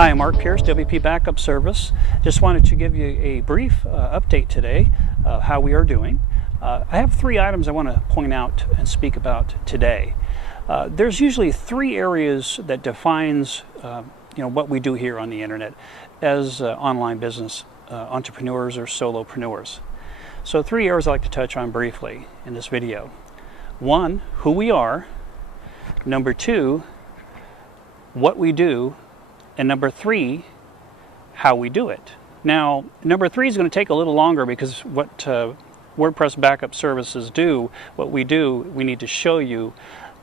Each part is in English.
Hi, I'm Mark Pierce, WP Backup Service. Just wanted to give you a brief update today how we are doing. I have three items I want to point out and speak about today. There's usually three areas that defines what we do here on the internet as online business entrepreneurs or solopreneurs. So three areas I'd like to touch on briefly in this video. One, who we are. Number two, what we do. And number three, how we do it. Now, number three is going to take a little longer because what WordPress backup services do, what we do, we need to show you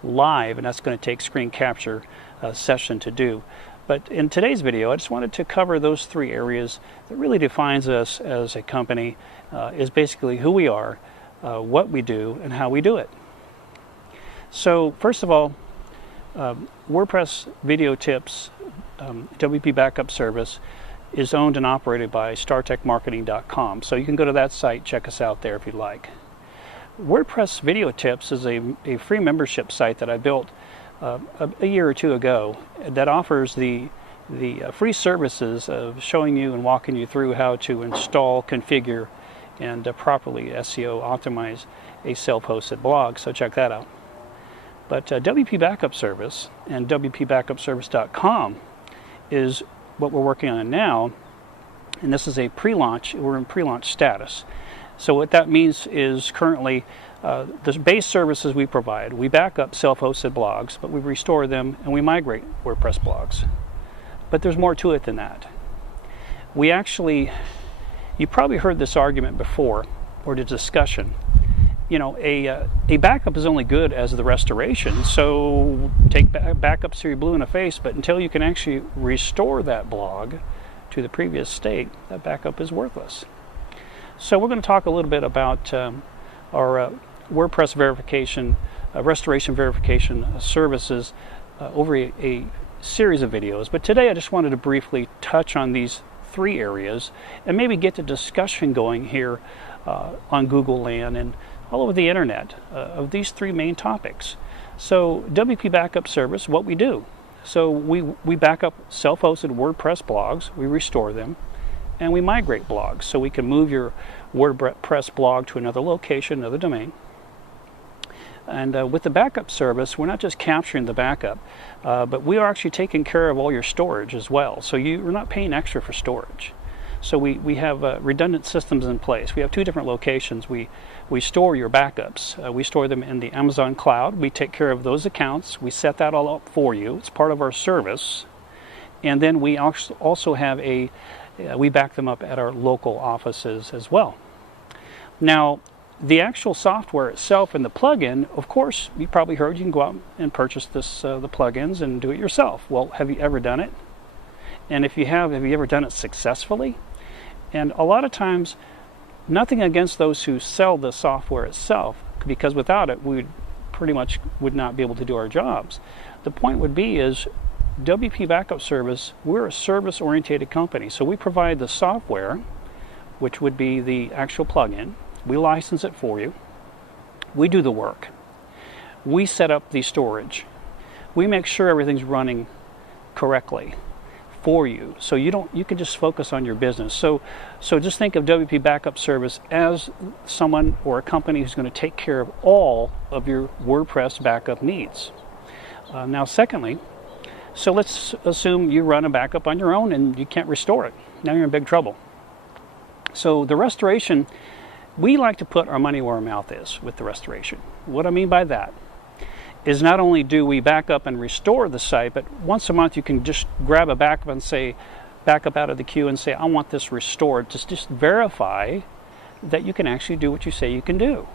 live, and that's going to take screen capture session to do. But in today's video, I just wanted to cover those three areas that really defines us as a company, is basically who we are, what we do, and how we do it. So first of all, WordPress Video Tips WP Backup Service is owned and operated by StarTechMarketing.com. So you can go to that site, check us out there if you'd like. WordPress Video Tips is a free membership site that I built a year or two ago that offers the free services of showing you and walking you through how to install, configure, and properly SEO optimize a self-hosted blog. So check that out. But WP Backup Service and WPBackupService.com is what we're working on now, and this is a pre-launch. We're in pre-launch status. So what that means is currently the base services we provide, we back up self-hosted blogs, but we restore them and we migrate WordPress blogs. But there's more to it than that. We actually, you probably heard this argument before, or the discussion. You know, a backup is only good as the restoration, so take backups till you're blue in the face, but until you can actually restore that blog to the previous state, that backup is worthless. So we're going to talk a little bit about our WordPress verification, restoration verification services over a series of videos. But today I just wanted to briefly touch on these three areas and maybe get the discussion going here on Google Land and all over the internet of these three main topics. So WP Backup Service, what we do. So we back up self-hosted WordPress blogs, we restore them, and we migrate blogs. So we can move your WordPress blog to another location, another domain. And with the backup service, we're not just capturing the backup, but we are actually taking care of all your storage as well. So you're not paying extra for storage. So we have redundant systems in place. We have two different locations. We store your backups. We store them in the Amazon cloud. We take care of those accounts. We set that all up for you. It's part of our service. And then we also have we back them up at our local offices as well. Now, the actual software itself and the plugin, of course, you probably heard you can go out and purchase the plugins and do it yourself. Well, have you ever done it? And if you have you ever done it successfully? And a lot of times, nothing against those who sell the software itself, because without it, we pretty much would not be able to do our jobs. The point would be is WP Backup Service, we're a service-oriented company. So we provide the software, which would be the actual plugin. We license it for you. We do the work. We set up the storage. We make sure everything's running correctly for you, so you can just focus on your business. So just think of WP Backup Service as someone or a company who's going to take care of all of your WordPress backup needs. Now secondly, so let's assume you run a backup on your own and you can't restore it. Now you're in big trouble. So the restoration, we like to put our money where our mouth is with the restoration. What I mean by that is not only do we back up and restore the site, but once a month you can just grab a backup and say, back up out of the queue and say, I want this restored. Just verify that you can actually do what you say you can do.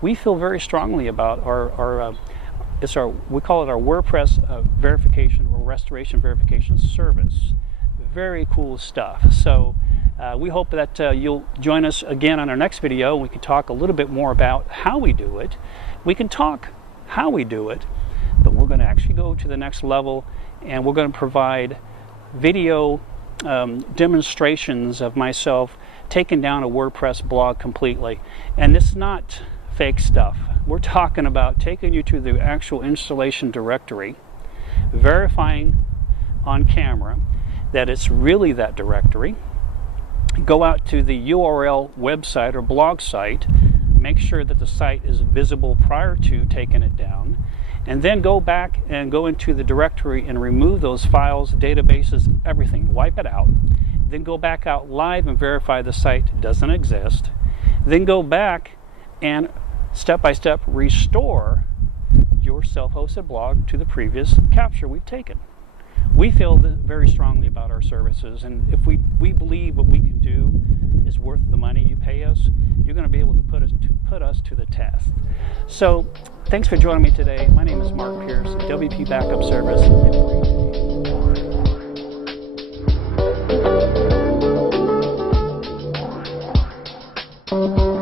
We feel very strongly about we call it our WordPress verification or restoration verification service. Very cool stuff. So we hope that you'll join us again on our next video. We can talk a little bit more about how we do it. We can talk how we do it, but we're going to actually go to the next level, and we're going to provide video demonstrations of myself taking down a WordPress blog completely. And it's not fake stuff. We're talking about taking you to the actual installation directory, verifying on camera, that it's really that directory. Go out to the URL website or blog site, make sure that the site is visible prior to taking it down, and then go back and go into the directory and remove those files, databases, everything, wipe it out. Then go back out live and verify the site doesn't exist. Then go back and step by step restore your self-hosted blog to the previous capture we've taken. We feel very strongly about our services, and if we believe what we can do is worth the money you pay us, you're going to be able to put us to the test. So thanks for joining me today. My name is Mark Pierce, WP Backup Service. Have a great day.